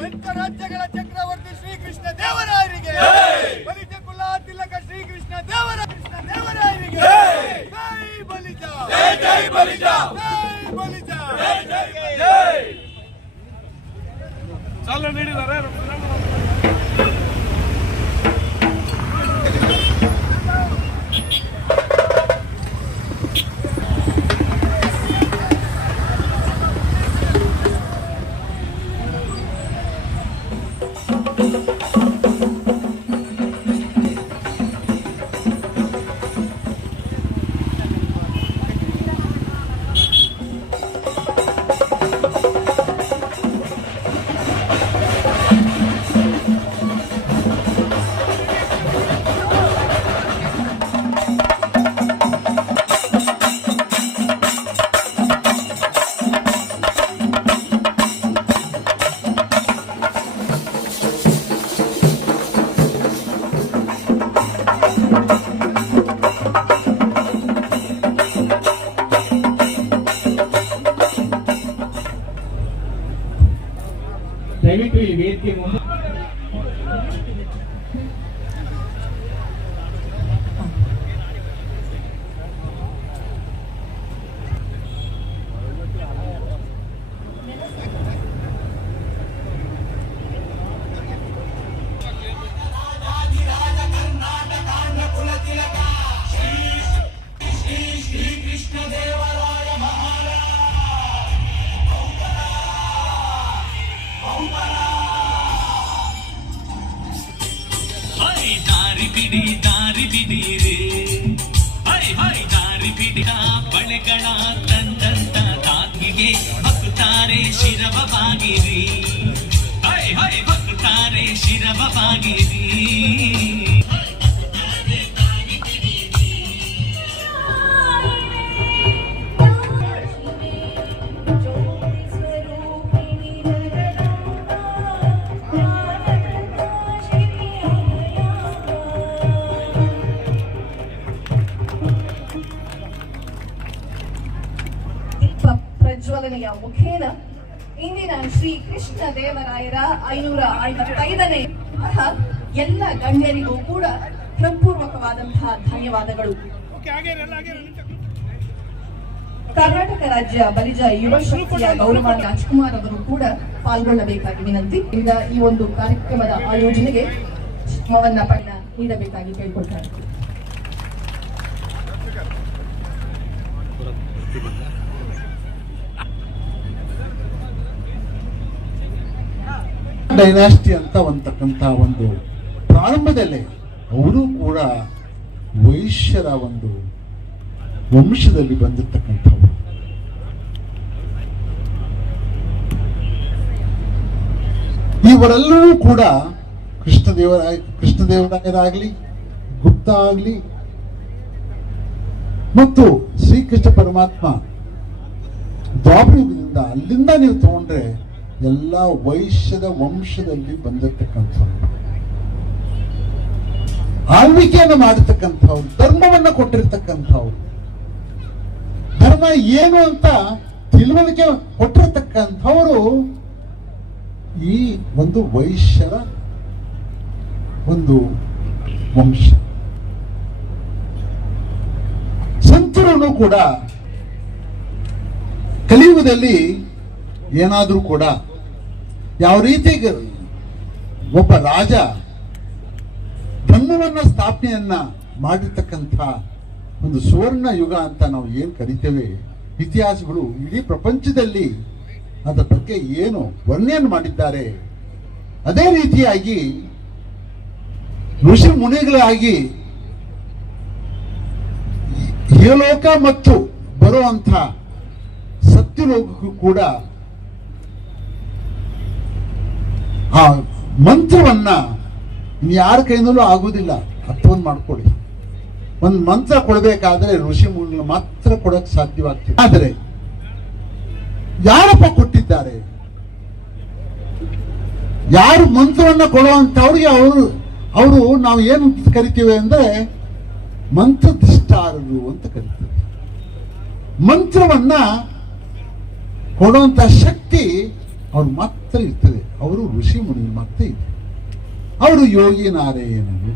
ಪಂಚರಾಜ್ಯಗಳ ಚಕ್ರವರ್ತಿ ಶ್ರೀಕೃಷ್ಣ ದೇವರಾಯರಿಗೆ, ಬಲಿಜ ಕುಲ ತಿಲಕ ಶ್ರೀಕೃಷ್ಣ ದೇವರಾಯರಿಗೆ ಜೈ ಬಲಿಜ, ಜೈ ಬಲಿಜ, ಜೈ ಬಲಿಜ, ಜೈ. ಚಾಲನೆ ನೀಡಿದ್ದಾರೆ. ದಯವಿಟ್ಟು ಈ ವೇದಿಕೆ ಮುಂದೆ ದಾರಿ ಬಿಡಿರಿ, ದಾರಿ ಬಿಡಿದ ಬಳೆಗಳ ತಂದಂತ ತಾತ್ಮಿಗೆ ಭಕ್ತಾರೆ ಶಿರವ ಬಾಗಿರಿ, ಭಕ್ತಾರೆ ಶಿರವ ಬಾಗಿರಿ. ಪ್ರಜ್ವಲನೆಯ ಮುಖೇನ ಇಂದಿನ ಶ್ರೀ ಕೃಷ್ಣ ದೇವರಾಯರ 555ನೇ ಎಲ್ಲ ಗಣ್ಯರಿಗೂ ಕೂಡ ಹೃತ್ಪೂರ್ವಕವಾದಂತಹ ಧನ್ಯವಾದಗಳು. ಕರ್ನಾಟಕ ರಾಜ್ಯ ಬಲಿಜ ಯುವ ಶಕ್ತಿಯ ಗೌರವ ರಾಜ್ಕುಮಾರ್ ಅವರು ಕೂಡ ಪಾಲ್ಗೊಳ್ಳಬೇಕಾಗಿ ವಿನಂತಿ. ಈಗ ಈ ಒಂದು ಕಾರ್ಯಕ್ರಮದ ಆಯೋಜನೆಗೆ ಶ್ರಮವನ್ನ ನೀಡಬೇಕಾಗಿ ಕೇಳಿಕೊಳ್ತಾರೆ. ಡೈನಾಸ್ಟಿ ಅಂತ ಅಂತಕ್ಕಂಥ ಒಂದು ಪ್ರಾರಂಭದಲ್ಲೇ ಅವರು ಕೂಡ ವೈಶ್ಯರ ಒಂದು ವಂಶದಲ್ಲಿ ಬಂದಿರತಕ್ಕಂಥವ್ರು. ಇವರೆಲ್ಲರೂ ಕೂಡ ಕೃಷ್ಣದೇವರಾಯರಾಗಲಿ, ಗುಪ್ತ ಆಗಲಿ ಮತ್ತು ಶ್ರೀಕೃಷ್ಣ ಪರಮಾತ್ಮ ದ್ವಾಪರಯುಗದಿಂದ ಅಲ್ಲಿಂದ ನೀವು ತಗೊಂಡ್ರೆ ಎಲ್ಲ ವೈಶ್ಯದ ವಂಶದಲ್ಲಿ ಬಂದಿರತಕ್ಕಂಥವ್ರು, ಆಳ್ವಿಕೆಯನ್ನು ಮಾಡಿರ್ತಕ್ಕಂಥವ್ರು, ಧರ್ಮವನ್ನ ಕೊಟ್ಟಿರ್ತಕ್ಕಂಥವ್ರು, ಧರ್ಮ ಏನು ಅಂತ ತಿಳುವಳಿಕೆ ಕೊಟ್ಟಿರ್ತಕ್ಕಂಥವರು ಈ ಒಂದು ವೈಶ್ಯರ ಒಂದು ವಂಶ. ಸಂತರು ಕೂಡ ಕಲಿಯುಗದಲ್ಲಿ ಏನಾದ್ರೂ ಕೂಡ ಯಾವ ರೀತಿ ಒಬ್ಬ ರಾಜ ಧರ್ಮವನ್ನ ಸ್ಥಾಪನೆಯನ್ನ ಮಾಡಿರ್ತಕ್ಕಂಥ ಒಂದು ಸುವರ್ಣ ಯುಗ ಅಂತ ನಾವು ಏನ್ ಕರಿತೇವೆ, ಇತಿಹಾಸಗಳು ಇಡೀ ಪ್ರಪಂಚದಲ್ಲಿ ಅದರ ಬಗ್ಗೆ ಏನು ವರ್ಣನೆಯನ್ನು ಮಾಡಿದ್ದಾರೆ. ಅದೇ ರೀತಿಯಾಗಿ ಋಷಿ ಮುನಿಗಳಾಗಿ ಇಹಲೋಕ ಮತ್ತು ಬರುವಂಥ ಸತ್ಯಲೋಕಕ್ಕೂ ಕೂಡ ಆ ಮಂತ್ರವನ್ನ ಯಾರ ಕೈನಲ್ಲೂ ಆಗುವುದಿಲ್ಲ. ಅರ್ಥವನ್ನು ಮಾಡ್ಕೊಳ್ಳಿ. ಒಂದು ಮಂತ್ರ ಕೊಡಬೇಕಾದ್ರೆ ಋಷಿ ಮುನಿಗಳು ಮಾತ್ರ ಕೊಡಕ್ ಸಾಧ್ಯವಾಗ್ತದೆ. ಆದರೆ ಯಾರಪ್ಪ ಕೊಟ್ಟಿದ್ದಾರೆ? ಯಾರು ಮಂತ್ರವನ್ನ ಕೊಡುವಂತವ್ರಿಗೆ ಅವರು ನಾವು ಏನು ಕರಿತೀವಿ ಅಂದ್ರೆ ಮಂತ್ರದಿಷ್ಟಾರರು ಅಂತ ಕರಿತೀವಿ. ಮಂತ್ರವನ್ನ ಕೊಡುವಂತ ಶಕ್ತಿ ಅವ್ರು ಮಾತ್ರ ಇರ್ತದೆ. ಅವರು ಋಷಿ ಮುನಿ ಮಾತ್ರ ಇದೆ. ಅವರು ಯೋಗಿ ನಾರಾಯಣರು.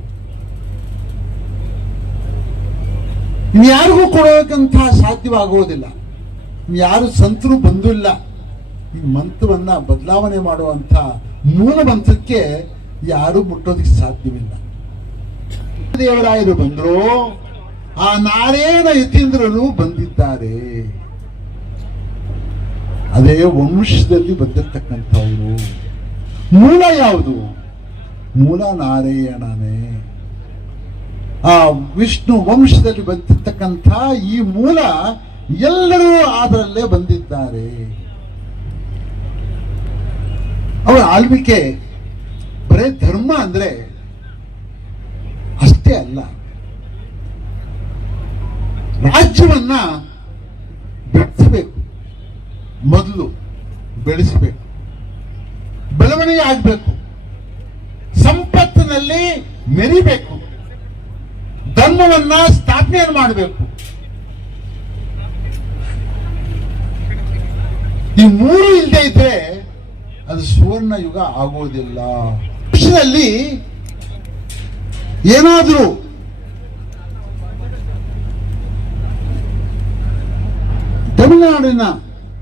ಯಾರಿಗೂ ಕೊಡೋಕಂತ ಸಾಧ್ಯವಾಗುವುದಿಲ್ಲ. ಯಾರು ಸಂತರು ಬಂದಿಲ್ಲ. ಈ ಮಂತ್ರವನ್ನ ಬದಲಾವಣೆ ಮಾಡುವಂತ ಮೂಲ ಮಂತ್ರಕ್ಕೆ ಯಾರು ಮುಟ್ಟೋದಕ್ಕೆ ಸಾಧ್ಯವಿಲ್ಲ. ದೇವರಾಯರು ಬಂದ್ರು, ಆ ನಾರಾಯಣ ಯತೀಂದ್ರರು ಬಂದಿದ್ದಾರೆ. ಅದೇ ವಂಶದಲ್ಲಿ ಬಂದಿರತಕ್ಕಂಥವ್ರು. ಮೂಲ ಯಾವುದು? ಮೂಲ ನಾರಾಯಣನೇ. ಆ ವಿಷ್ಣು ವಂಶದಲ್ಲಿ ಬಂದಿರತಕ್ಕಂಥ ಈ ಮೂಲ ಎಲ್ಲರೂ ಅದರಲ್ಲೇ ಬಂದಿದ್ದಾರೆ. ಅವರ ಆಳ್ವಿಕೆ ಬರೇ ಧರ್ಮ ಅಂದ್ರೆ ಅಷ್ಟೇ ಅಲ್ಲ, ರಾಜ್ಯವನ್ನ ಬೆಳೆಸಬೇಕು. ಮೊದಲು ಬೆಳೆಸಬೇಕು, ಬೆಳವಣಿಗೆ ಆಗಬೇಕು, ಸಂಪತ್ತಿನಲ್ಲಿ ಮೆರಿಬೇಕು, ಧರ್ಮವನ್ನ ಸ್ಥಾಪನೆ ಮಾಡಬೇಕು. ಈ ಮೂರು ಇಲ್ಲದೆ ಇದ್ರೆ ಅದು ಸುವರ್ಣ ಯುಗ ಆಗೋದಿಲ್ಲ. ದೇಶದಲ್ಲಿ ಏನಾದ್ರೂ ತಮಿಳುನಾಡಿನ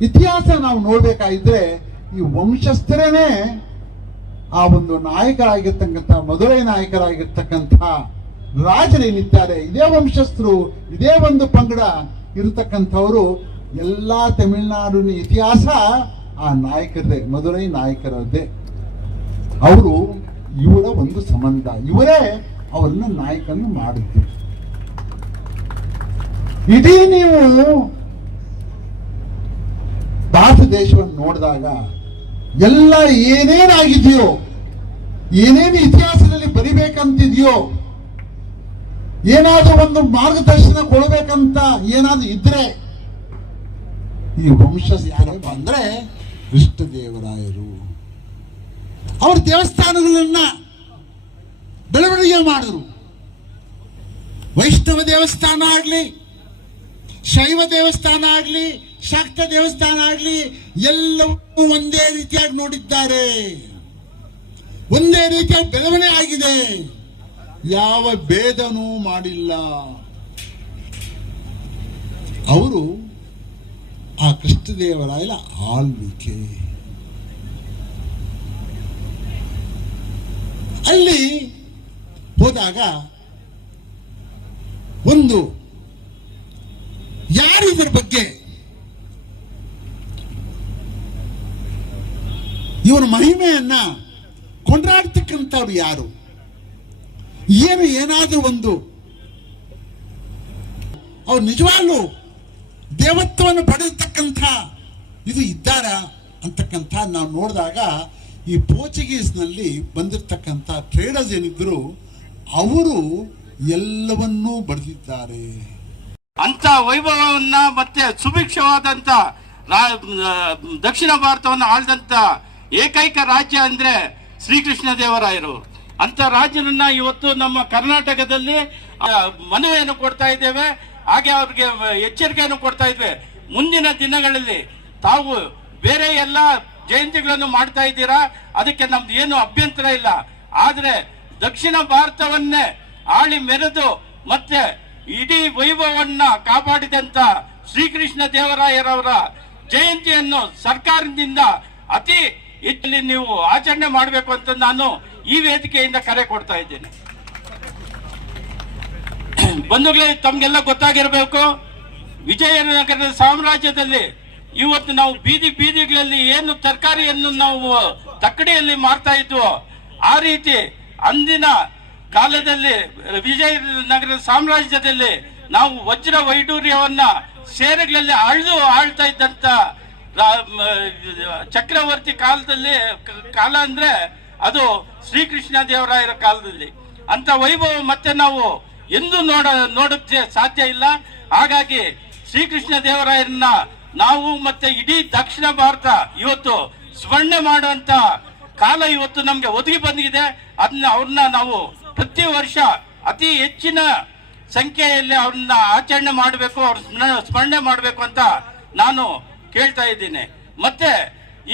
ಇತಿಹಾಸ ನಾವು ನೋಡ್ಬೇಕಾಗಿದ್ರೆ ಈ ವಂಶಸ್ಥರೇನೆ ಆ ಒಂದು ನಾಯಕರಾಗಿರ್ತಕ್ಕಂಥ, ಮಧುರೈ ನಾಯಕರಾಗಿರ್ತಕ್ಕಂಥ ರಾಜರೇನಿದ್ದಾರೆ, ಇದೇ ವಂಶಸ್ಥರು, ಇದೇ ಒಂದು ಪಂಗಡ ಇರತಕ್ಕಂಥವರು. ಎಲ್ಲಾ ತಮಿಳುನಾಡಿನ ಇತಿಹಾಸ ಆ ನಾಯಕರದೇ, ಮಧುರೈ ನಾಯಕರದ್ದೇ. ಅವರು ಇವರ ಒಂದು ಸಂಬಂಧ, ಇವರೇ ಅವರನ್ನ ನಾಯಕನ್ನು ಮಾಡಿದ್ರು. ಇಡೀ ನೀವು ಭಾರತ ದೇಶವನ್ನು ನೋಡಿದಾಗ ಎಲ್ಲ ಏನೇನಾಗಿದೆಯೋ, ಏನೇನು ಇತಿಹಾಸದಲ್ಲಿ ಬರಿಬೇಕಂತಿದೆಯೋ, ಏನಾದ್ರೂ ಒಂದು ಮಾರ್ಗದರ್ಶನ ಕೊಡಬೇಕಂತ ಏನಾದ್ರೂ ಇದ್ರೆ ಈ ವಂಶಸ್ಥರೇ ಬಂದ್ರೆ ಕೃಷ್ಣದೇವರಾಯರು. ಅವ್ರ ದೇವಸ್ಥಾನಗಳನ್ನ ಬೆಳವಣಿಗೆ ಮಾಡಿದ್ರು. ವೈಷ್ಣವ ದೇವಸ್ಥಾನ ಆಗ್ಲಿ, ಶೈವ ದೇವಸ್ಥಾನ ಆಗ್ಲಿ, ಶಾಕ್ತ ದೇವಸ್ಥಾನ ಆಗ್ಲಿ, ಎಲ್ಲವೂ ಒಂದೇ ರೀತಿಯಾಗಿ ನೋಡಿದ್ದಾರೆ. ಒಂದೇ ರೀತಿಯಾಗಿ ಬೆಳವಣಿಗೆ ಆಗಿದೆ. ಯಾವ ಭೇದನೂ ಮಾಡಿಲ್ಲ. ಅವರು ಆ ಕೃಷ್ಣದೇವರಾಯನ ಆಳ್ವಿಕೆ. ಅಲ್ಲಿ ಹೋದಾಗ ಒಂದು ಯಾರು ಇದರ ಬಗ್ಗೆ ಇವರ ಮಹಿಮೆಯನ್ನ ಕೊಂಡಾಡ್ತಕ್ಕಂಥವ್ರು ಯಾರು, ಏನಾದ್ರೂ ಒಂದು ಅವ್ರು ನಿಜವಾಗ್ಲೂ ದೇವತ್ವವನ್ನು ಪಡೆದತಕ್ಕಂಥ ಇದು ಇದ್ದಾರ ಅಂತಕ್ಕಂಥ ನಾವು ನೋಡಿದಾಗ ಈ ಪೋರ್ಚುಗೀಸ್ನಲ್ಲಿ ಬಂದಿರತಕ್ಕಂಥ ಟ್ರೇಡರ್ಸ್ ಏನಿದ್ರು ಅವರು ಎಲ್ಲವನ್ನೂ ಬರೆದಿದ್ದಾರೆ. ಅಂತ ವೈಭವವನ್ನ ಮತ್ತೆ ಸುಭಿಕ್ಷವಾದಂತ ದಕ್ಷಿಣ ಭಾರತವನ್ನು ಆಳ್ದಂತ ಏಕೈಕ ರಾಜ್ಯ ಅಂದ್ರೆ ಶ್ರೀಕೃಷ್ಣ ದೇವರಾಯರು. ಅಂತ ರಾಜ್ಯನನ್ನ ಇವತ್ತು ನಮ್ಮ ಕರ್ನಾಟಕದಲ್ಲಿ ಮನವಿಯನ್ನು ಕೊಡ್ತಾ ಇದ್ದೇವೆ. ಹಾಗೆ ಅವ್ರಿಗೆ ಎಚ್ಚರಿಕೆಯನ್ನು ಕೊಡ್ತಾ ಇದ್ವಿ. ಮುಂದಿನ ದಿನಗಳಲ್ಲಿ ತಾವು ಬೇರೆ ಎಲ್ಲ ಜಯಂತಿಗಳನ್ನು ಮಾಡ್ತಾ ಇದ್ದೀರಾ, ಅದಕ್ಕೆ ನಮ್ದು ಏನು ಅಭ್ಯಂತರ ಇಲ್ಲ. ಆದ್ರೆ ದಕ್ಷಿಣ ಭಾರತವನ್ನೇ ಆಳಿ ಮೆರೆದು ಮತ್ತೆ ಇಡೀ ವೈಭವವನ್ನ ಕಾಪಾಡಿದಂತ ಶ್ರೀಕೃಷ್ಣ ದೇವರಾಯರವರ ಜಯಂತಿಯನ್ನು ಸರ್ಕಾರದಿಂದ ಅತಿ ಹೆಚ್ಚಲ್ಲಿ ನೀವು ಆಚರಣೆ ಮಾಡಬೇಕು ಅಂತ ನಾನು ಈ ವೇದಿಕೆಯಿಂದ ಕರೆ ಕೊಡ್ತಾ ಇದ್ದೇನೆ. ಬಂಧುಗಳೇ, ತಮ್ಗೆಲ್ಲ ಗೊತ್ತಾಗಿರಬೇಕು, ವಿಜಯನಗರದ ಸಾಮ್ರಾಜ್ಯದಲ್ಲಿ ಇವತ್ತು ನಾವು ಬೀದಿಗಳಲ್ಲಿ ಏನು ತರಕಾರಿಯನ್ನು ನಾವು ತಕ್ಕಡಿಯಲ್ಲಿ ಮಾರ್ತಾ ಇದ್ವೋ, ಆ ರೀತಿ ಅಂದಿನ ಕಾಲದಲ್ಲಿ ವಿಜಯನಗರದ ಸಾಮ್ರಾಜ್ಯದಲ್ಲಿ ನಾವು ವಜ್ರ ವೈಡೂರ್ಯವನ್ನ ಸೇರೆಗಳಲ್ಲಿ ಆಳ್ತಾ ಇದ್ದಂತ ಚಕ್ರವರ್ತಿ ಕಾಲ ಅಂದ್ರೆ ಅದು ಶ್ರೀಕೃಷ್ಣ ದೇವರಾಯರ ಕಾಲದಲ್ಲಿ. ಅಂತ ವೈಭವ ಮತ್ತೆ ನಾವು ಎಂದು ನೋಡಕ್ಕೆ ಸಾಧ್ಯ ಇಲ್ಲ. ಹಾಗಾಗಿ ಶ್ರೀಕೃಷ್ಣ ದೇವರಾಯರನ್ನ ನಾವು ಮತ್ತೆ ಇಡೀ ದಕ್ಷಿಣ ಭಾರತ ಇವತ್ತು ಸ್ಮರಣೆ ಮಾಡುವಂತ ಕಾಲ ಇವತ್ತು ನಮ್ಗೆ ಒದಗಿ ಬಂದಿದೆ. ಅವ್ರನ್ನ ನಾವು ಪ್ರತಿ ವರ್ಷ ಅತಿ ಹೆಚ್ಚಿನ ಸಂಖ್ಯೆಯಲ್ಲಿ ಅವ್ರನ್ನ ಆಚರಣೆ ಮಾಡಬೇಕು, ಅವ್ರ ಸ್ಮರಣೆ ಮಾಡಬೇಕು ಅಂತ ನಾನು ಕೇಳ್ತಾ ಇದ್ದೀನಿ. ಮತ್ತೆ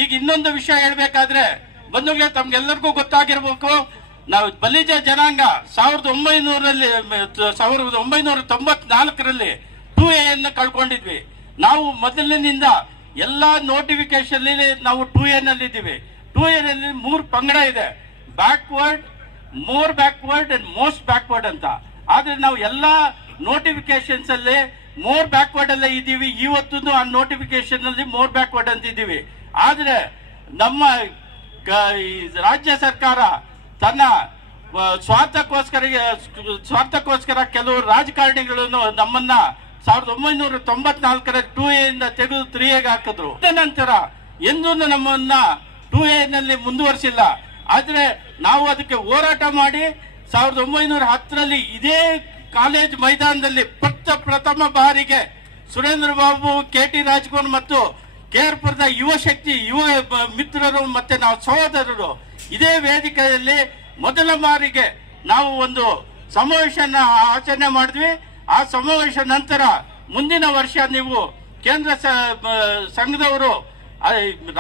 ಈಗ ಇನ್ನೊಂದು ವಿಷಯ ಹೇಳ್ಬೇಕಾದ್ರೆ ಬಂಧುಗಳೇ, ತಮ್ಗೆಲ್ಲರಿಗೂ ಗೊತ್ತಾಗಿರ್ಬೇಕು, ನಾವು ಬಲಿಜ ಜನಾಂಗ 1994ರಲ್ಲಿ 2A ಅನ್ನು ಕಳ್ಕೊಂಡಿದ್ವಿ. ನಾವು ಮೊದಲಿನಿಂದ ಎಲ್ಲಾ ನೋಟಿಫಿಕೇಶನ್ ನಾವು 2A ನಲ್ಲಿ ಇದ್ದೀವಿ. 2A ನಲ್ಲಿ 3 ಪಂಗಡ ಇದೆ, backward, more backward and most backward ಅಂತ. ಆದ್ರೆ ನಾವು ಎಲ್ಲಾ ನೋಟಿಫಿಕೇಶನ್ಸ್ ಅಲ್ಲಿ ಮೋರ್ ಬ್ಯಾಕ್ವರ್ಡ್ ಅಲ್ಲೇ ಇದ್ದೀವಿ. ಇವತ್ತು ಆ ನೋಟಿಫಿಕೇಶನ್ ಅಲ್ಲಿ ಮೋರ್ ಬ್ಯಾಕ್ವರ್ಡ್ ಅಂತ ಇದ್ದೀವಿ. ಆದ್ರೆ ನಮ್ಮ ರಾಜ್ಯ ಸರ್ಕಾರ ತನ್ನ ಸ್ವಾರ್ಥಕ್ಕೋಸ್ಕರ ಕೆಲವು ರಾಜಕಾರಣಿಗಳನ್ನು ನಮ್ಮನ್ನ 1994ರ 2A ಇಂದ ತೆಗೆದು 3Aಗೆ ಹಾಕಿದ್ರು. ನಂತರ ಎಂದೂ ನಮ್ಮನ್ನ 2A ನಲ್ಲಿ ಮುಂದುವರಿಸಿಲ್ಲ. ಆದ್ರೆ ನಾವು ಅದಕ್ಕೆ ಹೋರಾಟ ಮಾಡಿ 1910ರಲ್ಲಿ ಇದೇ ಕಾಲೇಜ್ ಮೈದಾನದಲ್ಲಿ ಪ್ರಥಮ ಬಾರಿಗೆ ಸುರೇಂದ್ರ ಬಾಬು, KT ರಾಜ್ಕುಮಾರ್ ಮತ್ತು KR-ಪುರದ ಯುವ ಶಕ್ತಿ, ಯುವ ಮಿತ್ರರು ಮತ್ತೆ ನಾವು ಸಹೋದರರು ಇದೇ ವೇದಿಕೆಯಲ್ಲಿ ಮೊದಲ ಬಾರಿಗೆ ನಾವು ಒಂದು ಸಮಾವೇಶನ ಆಚರಣೆ ಮಾಡಿದ್ವಿ. ಆ ಸಮಾವೇಶ ನಂತರ ಮುಂದಿನ ವರ್ಷ ನೀವು ಕೇಂದ್ರ ಸಂಘದವರು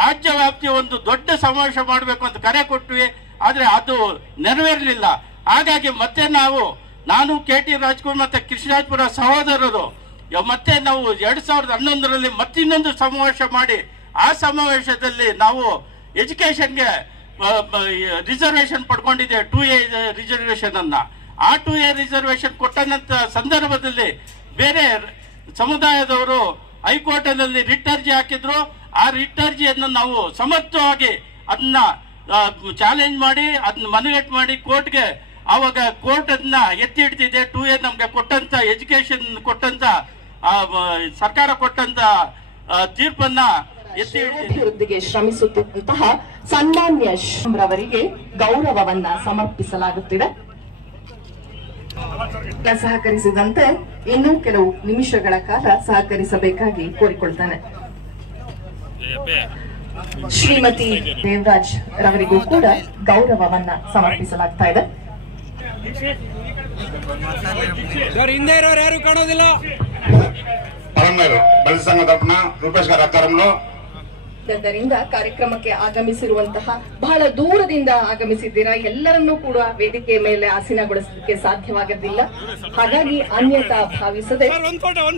ರಾಜ್ಯ ವ್ಯಾಪ್ತಿಯ ಒಂದು ದೊಡ್ಡ ಸಮಾವೇಶ ಮಾಡಬೇಕು ಅಂತ ಕರೆ ಕೊಟ್ವಿ. ಆದ್ರೆ ಅದು ನೆರವೇರಲಿಲ್ಲ. ಹಾಗಾಗಿ ಮತ್ತೆ ನಾನು KT ರಾಜ್ಕುಮಾರ್ ಮತ್ತೆ ಕೃಷ್ಣರಾಜಪುರ ಸಹೋದರರು ಮತ್ತೆ ನಾವು 2011ರಲ್ಲಿ ಮತ್ತಿನ್ನೊಂದು ಸಮಾವೇಶ ಮಾಡಿ ಆ ಸಮಾವೇಶದಲ್ಲಿ ನಾವು ಎಜುಕೇಶನ್ಗೆ ರಿಸರ್ವೇಶನ್ ಪಡ್ಕೊಂಡಿದ್ದೆ, 2A ರಿಸರ್ವೇಶನ್ ಅನ್ನ. ಆ 2A ರಿಸರ್ವೇಶನ್ ಕೊಟ್ಟಂತ ಸಂದರ್ಭದಲ್ಲಿ ಬೇರೆ ಸಮುದಾಯದವರು ಹೈಕೋರ್ಟ್ ನಲ್ಲಿ ರಿಟ್ ಅರ್ಜಿ ಹಾಕಿದ್ರು. ಆ ರಿಟ್ ಅರ್ಜಿಯನ್ನು ನಾವು ಸಮರ್ಥವಾಗಿ ಅದನ್ನ ಚಾಲೆಂಜ್ ಮಾಡಿ ಅದನ್ನ ಮನಗಟ್ಟು ಮಾಡಿ ಕೋರ್ಟ್ಗೆ, ಆವಾಗ ಕೋರ್ಟ್ ಅದನ್ನ ಎತ್ತಿ ಹಿಡ್ತಿದೆ. 2A ನಮ್ಗೆ ಕೊಟ್ಟಂತ ಎಜುಕೇಶನ್ ಕೊಟ್ಟಂತ ಸರ್ಕಾರ ಕೊಟ್ಟಂತ ತೀರ್ಪನ್ನ ಎತ್ತಿ ಅಭಿವೃದ್ಧಿಗೆ ಶ್ರಮಿಸುತ್ತಿದ್ದಂತಹ ಸನ್ಮಾನ್ಯ ರವರಿಗೆ ಗೌರವವನ್ನ ಸಮರ್ಪಿಸಲಾಗುತ್ತಿದೆ. ಸಹಕರಿಸಿದಂತೆ ಇನ್ನೂ ಕೆಲವು ನಿಮಿಷಗಳ ಕಾಲ ಸಹಕರಿಸಬೇಕಾಗಿ ಕೋರಿಕೊಳ್ತಾನೆ. ಶ್ರೀಮತಿ ದೇವರಾಜ್ ರವರಿಗೂ ಕೂಡ ಗೌರವವನ್ನ ಸಮರ್ಪಿಸಲಾಗ್ತಾ ಇದೆ. ಹಿಂದೆ ಇರೋರು ಯಾರು ಕಾಣೋದಿಲ್ಲ. పరంగారు బలి సంఘ తరఫున రూపేష్ గారి ఆధ్వర్యంలో ಆದ್ದರಿಂದ ಕಾರ್ಯಕ್ರಮಕ್ಕೆ ಆಗಮಿಸಿರುವಂತಹ ಬಹಳ ದೂರದಿಂದ ಆಗಮಿಸಿದ್ದೀರಾ. ಎಲ್ಲರನ್ನೂ ಕೂಡ ವೇದಿಕೆಯ ಮೇಲೆ ಆಸೀನಗೊಳಿಸಲಿಕ್ಕೆ ಸಾಧ್ಯವಾಗದಿಲ್ಲ. ಹಾಗಾಗಿ ಅನ್ಯತಾ ಭಾವಿಸದೆ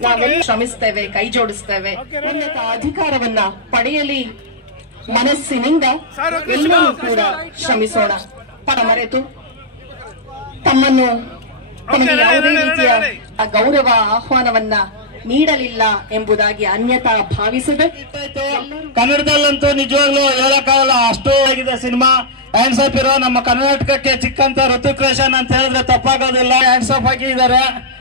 ನಾವೆಲ್ಲ ಶ್ರಮಿಸ್ತೇವೆ, ಕೈ ಜೋಡಿಸ್ತೇವೆ. ಉನ್ನತ ಅಧಿಕಾರವನ್ನ ಪಡೆಯಲಿ ಮನಸ್ಸಿನಿಂದ ಎಲ್ಲರೂ ಕೂಡ ಶ್ರಮಿಸೋಣ. ಪರ ಮರೆತು ತಮಗೆ ಯಾವುದೇ ರೀತಿಯ ಗೌರವ ಆಹ್ವಾನವನ್ನ ನೀಡಲಿಲ್ಲ ಎಂಬುದಾಗಿ ಅನ್ಯತಾ ಭಾವಿಸದೆ, ಕನ್ನಡದಲ್ಲಂತೂ ನಿಜವಾಗ್ಲೂ ಹೇಳಕ್ಕಾಗಲ್ಲ, ಅಷ್ಟು ಆಗಿದೆ ಸಿನಿಮಾ. ಹ್ಯಾಂಡ್ಸ್ ಆಫ್ ಇರೋ ನಮ್ಮ ಕರ್ನಾಟಕಕ್ಕೆ ಚಿಕ್ಕಂತ ಋತಿಕ್ ರೋಷನ್ ಅಂತ ಹೇಳಿದ್ರೆ ತಪ್ಪಾಗೋದಿಲ್ಲ. ಹ್ಯಾಂಡ್ಸ್ ಆಫ್ ಆಗಿದ್ದಾರೆ.